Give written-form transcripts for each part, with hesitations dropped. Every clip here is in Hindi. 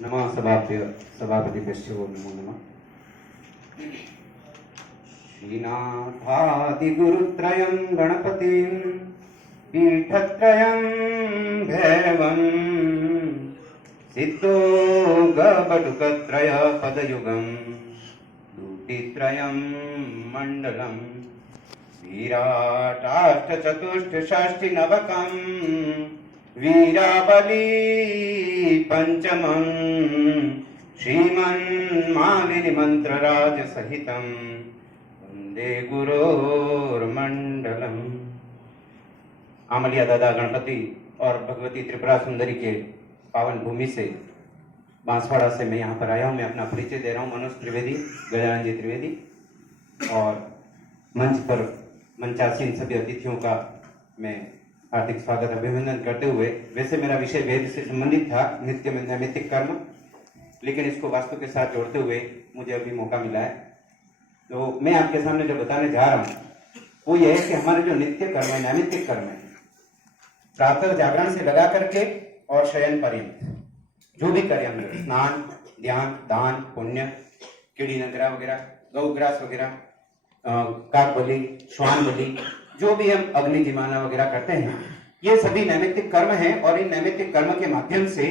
नमः सभापतिभ्यो नमो नमः। श्रीनाथादिगुरुत्रयं गणपतिं पीठत्रयं भैरवं सिद्धोगबटुकत्रय पदयुगं दूतित्रयं मण्डलं विराटाष्टचतुष्टषष्टिनवकं वीराबली पंचमं श्रीमन्मालिनी मंत्रराज सहितं वंदे गुरोर्मंडलम्। आमलिया दादा गणपति और भगवती त्रिपुरा सुंदरी के पावन भूमि से बांसवाड़ा से मैं यहाँ पर आया हूँ। मैं अपना परिचय दे रहा हूँ। मनोज त्रिवेदी, गजानन जी त्रिवेदी। और मंच पर मंचासीन सभी अतिथियों का मैं हार्दिक स्वागत अभिनंदन करते हुए, वैसे मेरा विषय वेद से संबंधित था, नित्य में नैमित्तिक कर्म, लेकिन इसको वास्तु के साथ जोड़ते हुए मुझे अभी मौका मिला है। तो मैं आपके सामने जो बताने जा रहा हूँ वो ये है कि हमारे जो नित्य कर्म है, नैमित्तिक कर्म है, प्रातः जागरण से लगा करके और शयन पर्यंत जो भी कार्य हम स्नान, ध्यान, दान, पुण्य, कीड़ी नगरा वगैरह, गौग्रास वगैरह, काक बलि, श्वान बलि, जो भी हम अग्नि जिमाना वगैरह करते हैं, ये सभी नैमित्तिक कर्म हैं। और इन नैमित्तिक कर्म के माध्यम से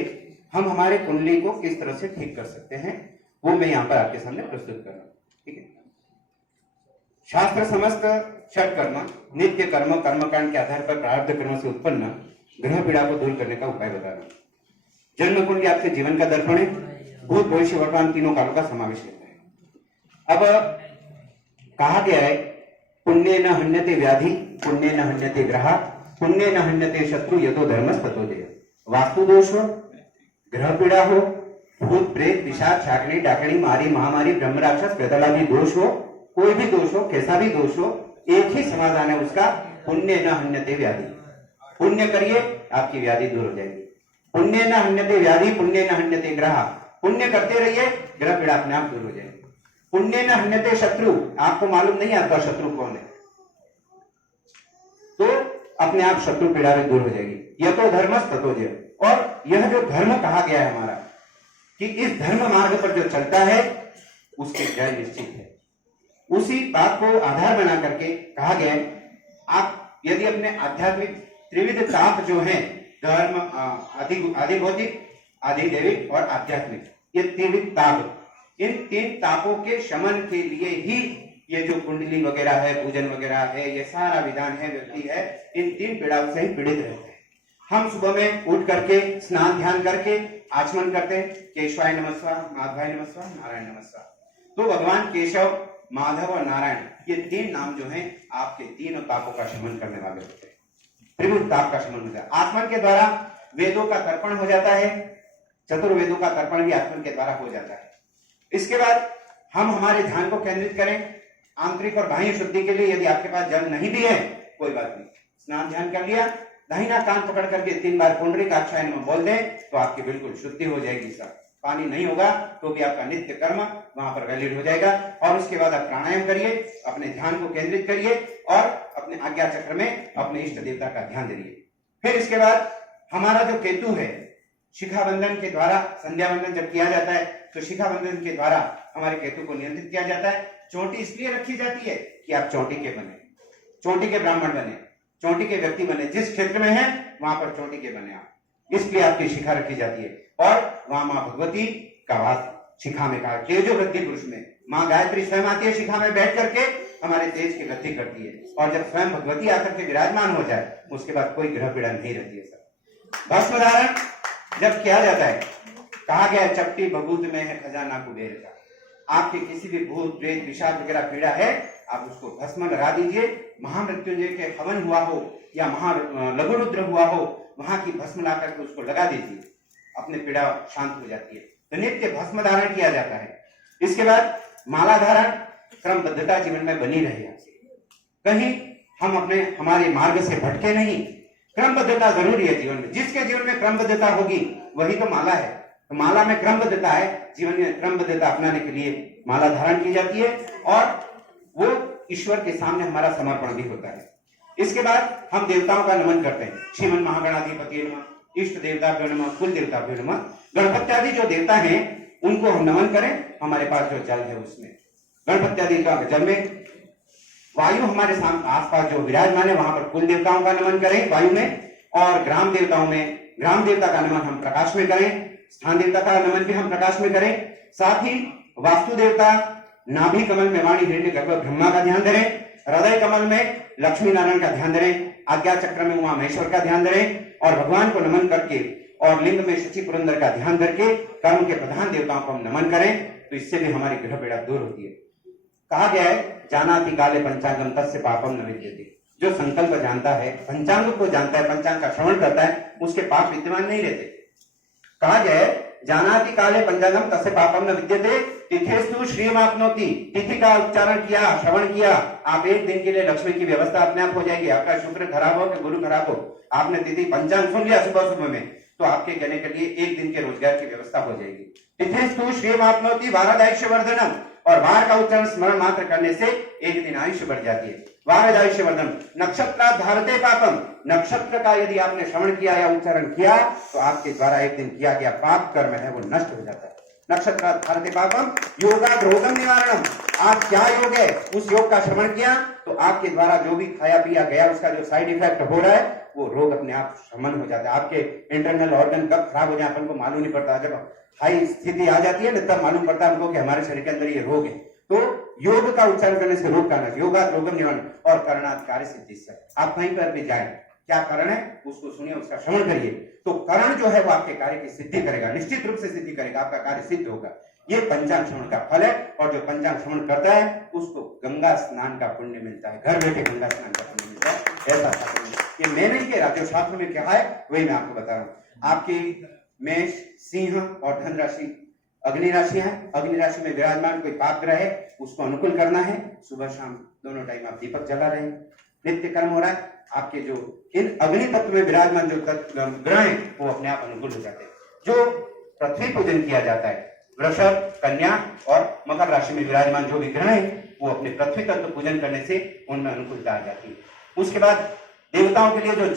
हम हमारे कुंडली को किस तरह से ठीक कर सकते हैं वो मैं यहाँ पर आपके सामने प्रस्तुत कर रहा हूँ। ठीक है। शास्त्र समस्त षट कर्म, नित्य कर्म, कर्मकांड के आधार पर प्रारब्ध कर्म से उत्पन्न ग्रह पीड़ा को दूर करने का उपाय बता रहा हूँ। जन्म कुंडली आपके जीवन का दर्पण है। भूत, भविष्य, वर्तमान तीनों कालों का समावेश रहता है। अब कहा गया है, पुण्य न हन्यते व्याधि, पुण्य न हन्यते ग्रह, पुण्य न हन्यते शत्रु, यतो धर्मस् ततो जय। वास्तु दोष हो, ग्रह पीड़ा हो, भूत प्रेत पिशाच शाकनी डाकनी मारी महामारी ब्रह्म राक्षस प्रेतादि दोष हो, कोई भी दोष हो, कैसा भी दोष हो, एक ही समाधान है उसका, पुण्य न हन्यते व्याधि। पुण्य करिए आपकी व्याधि दूर हो जाएगी। पुण्य न हन्यते व्याधि, पुण्य न हन्यते ग्रह, पुण्य करते रहिए, ग्रह पीड़ा अपने आप दूर हो जाएगी। पुण्य न हन्यते शत्रु, आपको मालूम नहीं आपका शत्रु कौन है, तो अपने आप शत्रु पीड़ा भी दूर हो जाएगी। यह तो धर्मस् ततो जय। और यह जो धर्म कहा गया है हमारा, कि इस धर्म मार्ग पर जो चलता है उसकी जय निश्चित है। उसी बात को आधार बना करके कहा गया है, आप यदि अपने आध्यात्मिक त्रिविध ताप जो है, धर्म, आदि भौतिक, आदि दैविक और आध्यात्मिक, ये त्रिविध ताप, इन तीन तापों के शमन के लिए ही ये जो कुंडली वगैरह है, पूजन वगैरह है, ये सारा विधान है, व्यक्ति है, इन तीन पीड़ाओं से ही पीड़ित रहते हैं। हम सुबह में उठ करके स्नान ध्यान करके आचमन करते हैं, केशवाय नमस्कार, माधवाय नमस्कार, नारायण नमस्कार। तो भगवान केशव, माधव और नारायण, ये तीन नाम जो हैं आपके तीनों तापों का शमन करने वाले होते हैं। त्रिभुज ताप का शमन होता है। आचमन के द्वारा वेदों का तर्पण हो जाता है, चतुर्वेदों का तर्पण भी आचमन के द्वारा हो जाता है। इसके बाद हम हमारे ध्यान को केंद्रित करें आंतरिक और बाह्य शुद्धि के लिए। यदि आपके पास जल नहीं भी है कोई बात नहीं, स्नान ध्यान कर लिया, दाहिना कान पकड़ करके 3 बार पुंडरीकाक्षाय नमः बोल दें तो आपकी बिल्कुल शुद्धि हो जाएगी। सर पानी नहीं होगा तो भी आपका नित्य कर्म वहां पर वैलिड हो जाएगा। और उसके बाद आप प्राणायाम करिए, अपने ध्यान को केंद्रित करिए और अपने आज्ञा चक्र में अपने इष्ट देवता का ध्यान दीजिए। फिर इसके बाद हमारा जो केतु है, शिखा बंधन के द्वारा संध्या बंधन जब किया जाता है तो शिखा बंधन के द्वारा हमारे केतु को नियंत्रित किया जाता है। चोटी इसलिए रखी जाती है कि आप चोटी के बने, चोटी के ब्राह्मण बने, चोटी के व्यक्ति बने, जिस क्षेत्र में है वहां पर चोटी के बने आप, इसलिए आपकी शिखा रखी जाती है। और वहां मां भगवती का वास शिखा में कहा, तेजो वृद्धि पुरुष में मां गायत्री स्वयं आती है, शिखा में बैठ करके हमारे तेज की वृद्धि करती है। और जब स्वयं भगवती आकर के विराजमान हो जाए उसके बाद कोई ग्रह पीड़ा नहीं रहती है। सर भस्म धारण जब किया जाता है, कहा गया है चपटी बबूत में है खजाना कुबेर का। आपके किसी भी भूत प्रेत विषाद वगैरह पीड़ा है, आप उसको भस्म लगा दीजिए। महामृत्युंजय के हवन हुआ हो या महा लघु रुद्र हुआ हो, वहां की भस्म ला करके उसको लगा दीजिए, अपने पीड़ा शांत हो जाती है। तो नित्य भस्म धारण किया जाता है। इसके बाद माला धारण, क्रमबद्धता जीवन में बनी रहे, कहीं हम अपने हमारे मार्ग से भटके नहीं। क्रमबद्धता जरूरी है जीवन में। जिसके जीवन में क्रमबद्धता होगी वही तो माला है। तो माला में क्रमबद्धता है, जीवन में क्रमबद्धता अपनाने के लिए माला धारण की जाती है और वो ईश्वर के सामने हमारा समर्पण भी होता है। इसके बाद हम देवताओं का नमन करते हैं। श्रीमन महागणाधिपति नमः, इष्ट देवताभ्यो नमः, कुल देवताभ्यो नमः। गणपत्यादि जो देवता हैं उनको हम नमन करें। हमारे पास जो जल है उसमें गणपत्यादि का जल में, वायु हमारे आसपास जो विराजमान है वहां पर कुल देवताओं का नमन करें वायु में, और ग्राम देवताओं में ग्राम देवता का नमन हम प्रकाश में करें, स्थान देवता का नमन भी हम प्रकाश में करें। साथ ही वास्तु देवता नाभि कमल में वाणी हिरण्य गर्भ ब्रह्मा का ध्यान धरें, हृदय कमल में लक्ष्मी नारायण का ध्यान धरें, आज्ञा चक्र में उमा महेश्वर का ध्यान धरें, और भगवान को नमन करके और लिंग में शचि पुरंदर का ध्यान करके कर्म के प्रधान देवताओं को हम नमन करें, तो इससे भी हमारी ग्रह पीड़ा दूर होती है। कहा गया है जानाति काले पंचांगम तस्य पापम न विद्यते। जो संकल्प जानता है, पंचांग को जानता है, पंचांग का श्रवण करता है, उसके पाप विद्यमान नहीं रहते। कहा गया है जानाति काले पंचांगम तस्य पापम न विद्यते, तिथेस्तु श्रीयमाप्नोति। तिथि का उच्चारण किया, श्रवण किया, आप एक दिन के लिए लक्ष्मी की व्यवस्था अपने आप हो जाएगी। आपका शुक्र खराब हो कि गुरु खराब हो, आपने तिथि पंचांग सुन लिया सुबह सुबह में, तो आपके कहने के लिए एक दिन के रोजगार की व्यवस्था हो जाएगी। तिथेस्तु श्रीयमाप्नोति वारदायुष्य वर्धनम, और वार का उच्चारण स्मरण मात्र करने से एक दिन आयुष्य बढ़ जाती है। वारदायुष्य वर्धन नक्षत्र धारते पापम, नक्षत्र का यदि आपने श्रवण किया या उच्चारण किया तो आपके द्वारा एक दिन किया गया पाप कर्म है वो नष्ट हो जाता है। नक्षत्र धारते पापम योगा रोगम निवारणम, आप क्या योग है उस योग का श्रवण किया तो आपके द्वारा जो भी खाया पिया गया उसका जो साइड इफेक्ट हो रहा है वो रोग अपने आप शमन हो जाता है। आपके इंटरनल ऑर्गन कब खराब हो जाए अपन को मालूम नहीं पड़ता, जब हाई स्थिति आ जाती है ना तब मालूम पड़ता है हमको कि हमारे शरीर के अंदर ये रोग है। तो योग का उच्चारण करने से रोग का नाश, योगा रोगम निवारण, और करणात् कार्य सिद्धि से। आप कहीं पर भी जाएं, क्या कारण है उसको सुनिए, उसका श्रवण करिए, तो करण जो है वो आपके कार्य की सिद्धि करेगा, निश्चित रूप से सिद्धि करेगा, आपका कार्य सिद्ध होगा। ये पंचांग श्रवण का फल है, और जो पंचांग श्रवण करता है उसको गंगा स्नान का पुण्य मिलता है, घर बैठे गंगा स्नान का पुण्य मिलता है। ऐसा शास्त्र में ये मैं नहीं कह रहा, जो शास्त्र में क्या है वही मैं आपको बता रहा हूं। आपकी मेष, सिंह और धन राशि अग्नि राशि है। अग्नि राशि में विराजमान कोई पाप ग्रह है उसको अनुकूल करना है। सुबह शाम दोनों टाइम आप दीपक जला रहे हैं, नित्य कर्म हो रहा है। आपके जो इन अग्नि तत्व में विराजमान जो ग्रह है वो अपने आप अनुकूल हो जाते हैं। जो पृथ्वी पूजन किया जाता है, वृषभ, कन्या और मकर राशि में विराजमान जो भी ग्रह है वो अपने पृथ्वी तत्व पूजन करने से उनमें अनुकूलता आ जाती है। उसके बाद देवताओं के लिए जो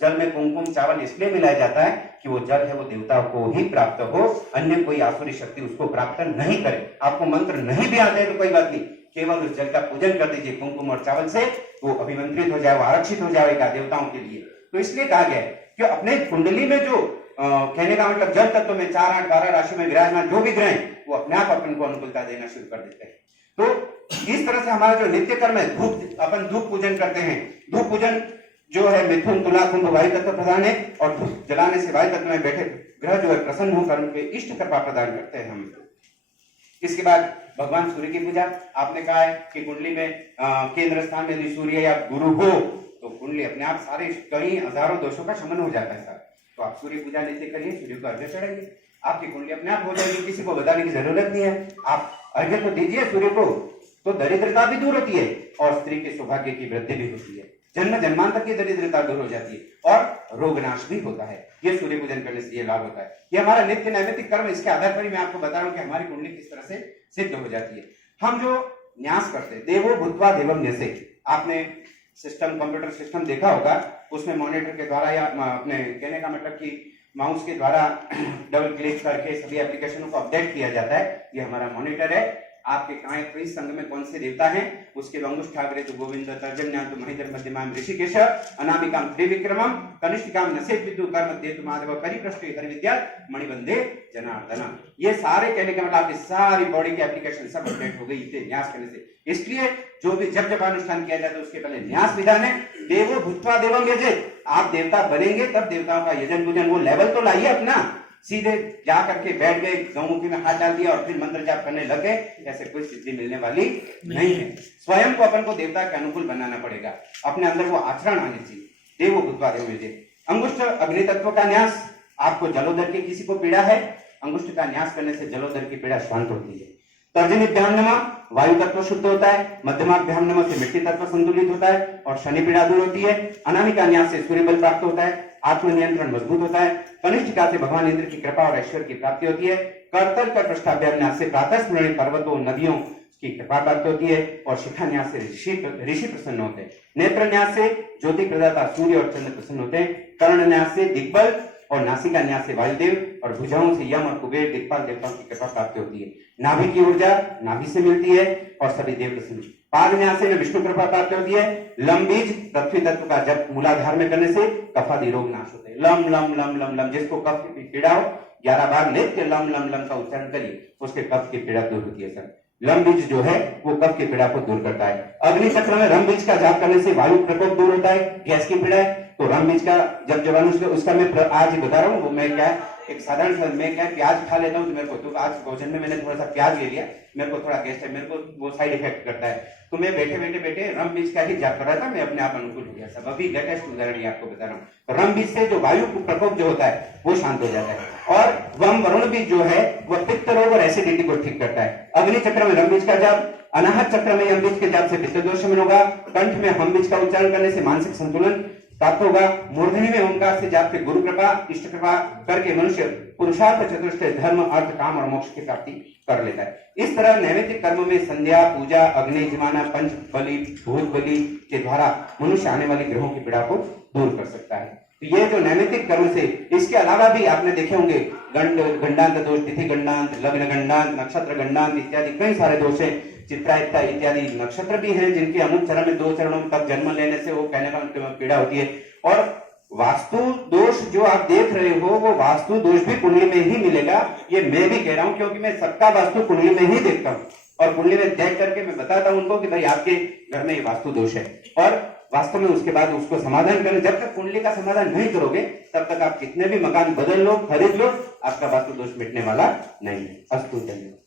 जल में कुमकुम चावल इसलिए मिलाया जाता है कि वो जल है वो देवताओं को ही प्राप्त हो, अन्य कोई आसुरी शक्ति उसको प्राप्त नहीं करे। आपको मंत्र नहीं भी आते तो कोई बात नहीं, केवल उस जल का पूजन कर दीजिए कुमकुम और चावल से, वो अभिमंत्रित हो जाए, वो आरक्षित हो जाएगा देवताओं के लिए। तो इसलिए कहा गया है कि अपने कुंडली में जो कहने का मतलब जल तत्व में 4, 8, 12 राशि में विराजमान जो भी ग्रह हैं वो अपने आप अपन को अनुकूलता देना शुरू कर देते हैं। तो इस तरह से हमारा जो नित्य कर्म है, अपन धूप पूजन करते हैं। धूप पूजन जो है मिथुन, तुला, कुंभ वायु तत्व प्रधान है, और धूप जलाने से वायु तत्व में बैठे ग्रह जो है प्रसन्न होकर उनके इष्ट कृपा प्रदान करते हैं हम। इसके बाद भगवान सूर्य की पूजा। आपने कहा है कि कुंडली में केंद्र स्थान में यदि सूर्य या गुरु हो तो कुंडली अपने आप सारे कई हजारों दोषों का शमन हो जाता है सर। तो आप सूर्य पूजा नित्य करिए, सूर्य को अर्घ्य चढ़ाइए, आपकी कुंडली अपने आप हो जाएगी, किसी को बताने की जरूरत नहीं है। आप अर्घ्य तो दीजिए सूर्य को, तो दरिद्रता भी दूर होती है और स्त्री के सौभाग्य की वृद्धि भी होती है, जन्म जन्मांतर की दरिद्रता दूर हो जाती है और रोग नाश भी होता है। ये सूर्य पूजन करने से ये लाभ होता है। ये हमारा नित्य नैमित्तिक कर्म, इसके आधार पर ही मैं आपको बता रहा हूं कि हमारी कुंडली किस तरह से सिद्ध हो जाती है। हम जो न्यास करते हैं, देवो भूत्वा देवम न्यसे, आपने सिस्टम, कंप्यूटर सिस्टम देखा होगा, उसमें मॉनिटर के द्वारा या अपने कहने का मतलब कि माउस के द्वारा डबल क्लिक करके सभी एप्लीकेशनों को अपडेट किया जाता है। ये हमारा मॉनिटर है। आपके कायत्री संघ में कौन से देवता हैं, उसके अंगुष्ठाग्रे तो गोविंद, तर्जन्यां तो महेंद्र, मध्यमाम ऋषिकेश, अनामिकाम त्रिविक्रमम, कनिष्ठिकाम नसेत विद्यु, कर्म देतु माधव, परिप्रष्टे हरिविद्या, मणिबंधे जनार्दन। ये सारे कहने का मतलब आपकी सारी बॉडी की एप्लीकेशन सब अपडेट हो गई इतने न्यास करने से। इसलिए जो भी जब जब अनुष्ठान किया जाता है उसके पहले न्यास विधान है। देवो भूत्वा देवम यजेत, आप देवता बनेंगे तब देवताओं का यजन पूजन, वो लेवल तो लाइए अपना। सीधे जा करके बैठ गए, गौमुखी में हाथ डाल दिया और फिर मंत्र जाप करने लगे, ऐसे कोई सिद्धि मिलने वाली नहीं है। स्वयं को अपन को देवता के अनुकूल बनाना पड़ेगा, अपने अंदर वो आचरण आने चाहिए। देवो भूत्वा देवम यजेत। अंगुष्ठ अग्नि तत्व का न्यास। आपको जलोदर की किसी को पीड़ा है, अंगुष्ठ का न्यास करने से जलोदर की पीड़ा शांत होती है। तर्जनीभ्याम नमः, वायु तत्व शुद्ध होता है। मध्यमाभ्याम नमः से मिट्टी तत्व संतुलित होता है और शनि पीड़ा दूर होती है। अनामिका न्यास से सूर्य बल प्राप्त होता है, आत्मनियंत्रण मजबूत होता है। कनिष्ठिका से भगवान इंद्र की कृपा और ऐश्वर्य की प्राप्ति होती है। करतल कर पृष्ठाभ्याम न्यास से प्रातः स्मरण पर्वतों, नदियों की कृपा प्राप्त होती है और शिखा न्यास से ऋषि प्रसन्न होते हैं। नेत्र न्यास से ज्योति प्रदाता सूर्य और चंद्र प्रसन्न होते हैं। कर्ण न्यास से दिग्बल और नासिका न्यास से वायुदेव और भुजाओं से यम और कुबेर दिक्पाल देवताओं की कृपा प्राप्ति होती है। नाभि की ऊर्जा नाभि से मिलती है और सभी देव से। पाद न्यास में विष्णु कृपा प्राप्ति होती है। लम बीज पृथ्वी तत्व का जब मूलाधार में करने से कफादि रोग नाश होते हैं। Lump lump lump lump lump, जिसको कफ की पीड़ा हो 11 बार लेते लम लम लम का उच्चारण करिए, उसके कफ की पीड़ा दूर होती है सर। लम बीज जो है वो कफ की पीड़ा को दूर करता है। अग्नि चक्र में रम बीज का जाप करने से वायु प्रकोप दूर होता है, गैस की पीड़ा है। तो रम बीज का जब जवान उसका मैं आज ही बता रहा हूँ, वो मैं क्या एक साधारण सा मैं क्या प्याज खा लेता हूँ, तो मेरे को तो आज भोजन में मैंने थोड़ा सा प्याज ले लिया, मेरे को थोड़ा गैस है, मेरे को वो साइड इफेक्ट करता है। तो मैं बैठे रम बीज का ही जाप कर रहा था, मैं अपने आप अनुकूल हो गया सब। अभी लेटेस्ट उदाहरण ये आपको बता रहा हूँ। तो रम बीज से जो वायु प्रकोप जो होता है वो शांत हो जाता है। और वम वरुण बीज जो है वह पित्त रोग और एसिडिटी को ठीक करता है। अग्नि चक्र में रम बीज का जाप, अनाहत चक्र में यम बीज के जाप से पित्त दोष शमन होगा। कंठ में हम बीज का उच्चारण करने से मानसिक संतुलन प्राप्त होगा। मूर्धनि में ओंकार से जाप से गुरु कृपा इष्ट कृपा करके मनुष्य पुरुषार्थ चतुष्टय धर्म अर्थ काम और मोक्ष की प्राप्ति कर लेता है। इस तरह नैमित्तिक कर्म में संध्या पूजा अग्नि जमाना पंच बलि भूत बलि के द्वारा मनुष्य आने वाली ग्रहों की पीड़ा को दूर कर सकता है। तो ये जो नैमित्तिक कर्म से, इसके अलावा भी आपने देखे होंगे गंडांत दोष, तिथि गंडांत, लग्न गंडांत, नक्षत्र गंडांत इत्यादि कई सारे दोष है। चित्रायिता इत्यादि नक्षत्र भी हैं जिनके अमुक चरण में 2 चरणों तक जन्म लेने से वो कहने का पीड़ा होती है। और वास्तु दोष जो आप देख रहे हो वो वास्तु दोष भी कुंडली में ही मिलेगा, ये मैं भी कह रहा हूं क्योंकि मैं सबका वास्तु कुंडली में ही देखता हूं और कुंडली में देख करके मैं बताता हूं उनको कि भाई आपके घर में ये वास्तु दोष है। और वास्तव में उसके बाद उसको समाधान करने, जब तक कुंडली का समाधान नहीं करोगे तब तक आप कितने भी मकान बदल लो खरीद लो, आपका वास्तु दोष मिटने वाला नहीं है। अस्तु, धन्यवाद।